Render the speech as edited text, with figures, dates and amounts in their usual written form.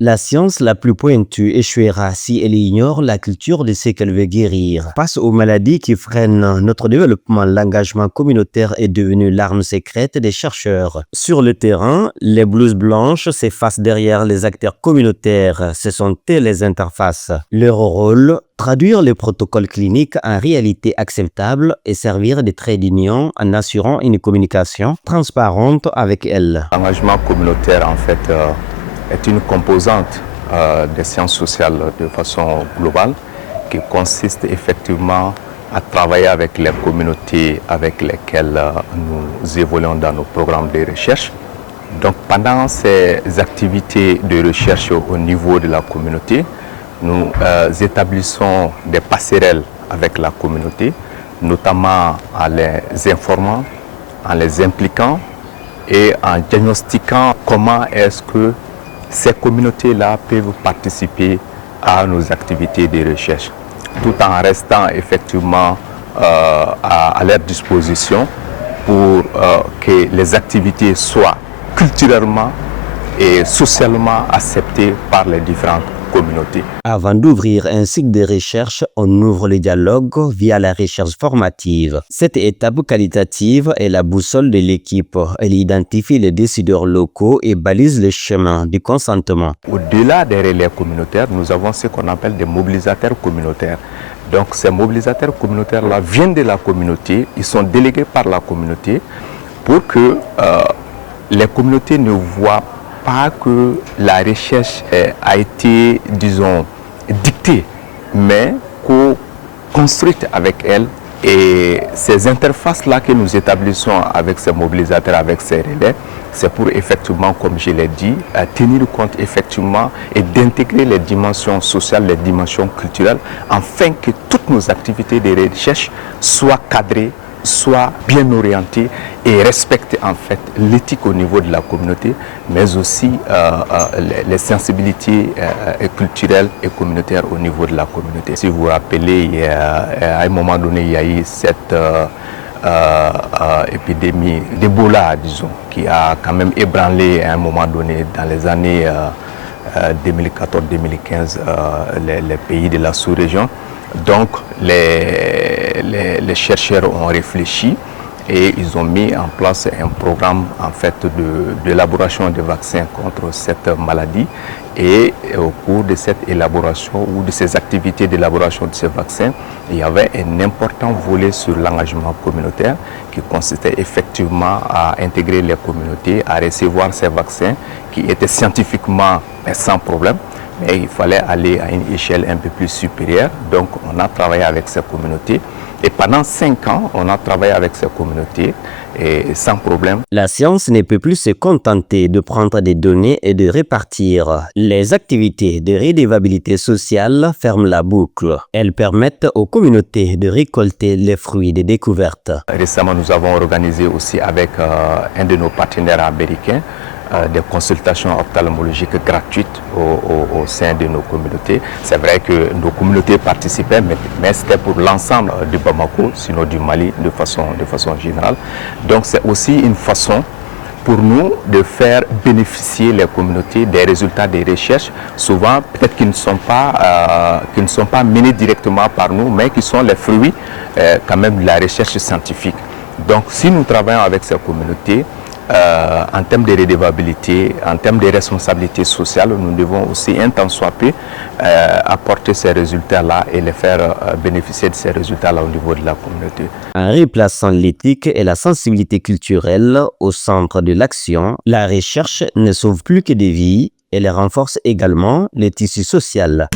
La science la plus pointue échouera si elle ignore la culture de ce qu'elle veut guérir. Face aux maladies qui freinent notre développement, l'engagement communautaire est devenu l'arme secrète des chercheurs. Sur le terrain, les blouses blanches s'effacent derrière les acteurs communautaires. Ce sont eux les interfaces. Leur rôle, traduire les protocoles cliniques en réalité acceptable et servir de trait d'union en assurant une communication transparente avec elles. L'engagement communautaire, en fait, est une composante des sciences sociales de façon globale qui consiste effectivement à travailler avec les communautés avec lesquelles nous évoluons dans nos programmes de recherche. Donc pendant ces activités de recherche au niveau de la communauté, nous établissons des passerelles avec la communauté, notamment en les informant, en les impliquant et en diagnostiquant comment est-ce que ces communautés-là peuvent participer à nos activités de recherche, tout en restant effectivement à leur disposition pour que les activités soient culturellement et socialement acceptées par les différentes communautés. Avant d'ouvrir un cycle de recherche, on ouvre le dialogue via la recherche formative. Cette étape qualitative est la boussole de l'équipe. Elle identifie les décideurs locaux et balise le chemin du consentement. Au-delà des relais communautaires, nous avons ce qu'on appelle des mobilisateurs communautaires. Donc ces mobilisateurs communautaires-là viennent de la communauté, ils sont délégués par la communauté pour que les communautés ne voient pas que la recherche a été, disons, dictée, mais co-construite avec elle. Et ces interfaces-là que nous établissons avec ces mobilisateurs, avec ces relais, c'est pour effectivement, comme je l'ai dit, tenir compte effectivement et d'intégrer les dimensions sociales, les dimensions culturelles, afin que toutes nos activités de recherche soient cadrées, soient bien orientées et respectent en fait l'éthique au niveau de la communauté, mais aussi les sensibilités culturelles et communautaires au niveau de la communauté. Si vous vous rappelez, à un moment donné, il y a eu cette épidémie d'Ebola, disons, qui a quand même ébranlé à un moment donné dans les années 2014-2015 les pays de la sous-région. Donc les chercheurs ont réfléchi et ils ont mis en place un programme en fait d'élaboration de vaccins contre cette maladie. Et au cours de cette élaboration ou de ces activités d'élaboration de ces vaccins, il y avait un important volet sur l'engagement communautaire qui consistait effectivement à intégrer les communautés, à recevoir ces vaccins qui étaient scientifiquement sans problème. Mais il fallait aller à une échelle un peu plus supérieure. Donc on a travaillé avec ces communautés. Et pendant 5 ans, on a travaillé avec ces communautés et sans problème. La science ne peut plus se contenter de prendre des données et de répartir. Les activités de redevabilité sociale ferment la boucle. Elles permettent aux communautés de récolter les fruits des découvertes. Récemment, nous avons organisé aussi avec un de nos partenaires américains des consultations ophtalmologiques gratuites au sein de nos communautés. C'est vrai que nos communautés participaient, mais c'était pour l'ensemble du Bamako, sinon du Mali de façon générale. Donc c'est aussi une façon pour nous de faire bénéficier les communautés des résultats des recherches, souvent peut-être qui ne sont pas menés directement par nous, mais qui sont les fruits quand même de la recherche scientifique. Donc si nous travaillons avec ces communautés, en termes de redevabilité, en termes de responsabilité sociale, nous devons aussi, un tant soit peu, apporter ces résultats-là et les faire bénéficier de ces résultats-là au niveau de la communauté. En replaçant l'éthique et la sensibilité culturelle au centre de l'action, la recherche ne sauve plus que des vies, elle renforce également le tissu social.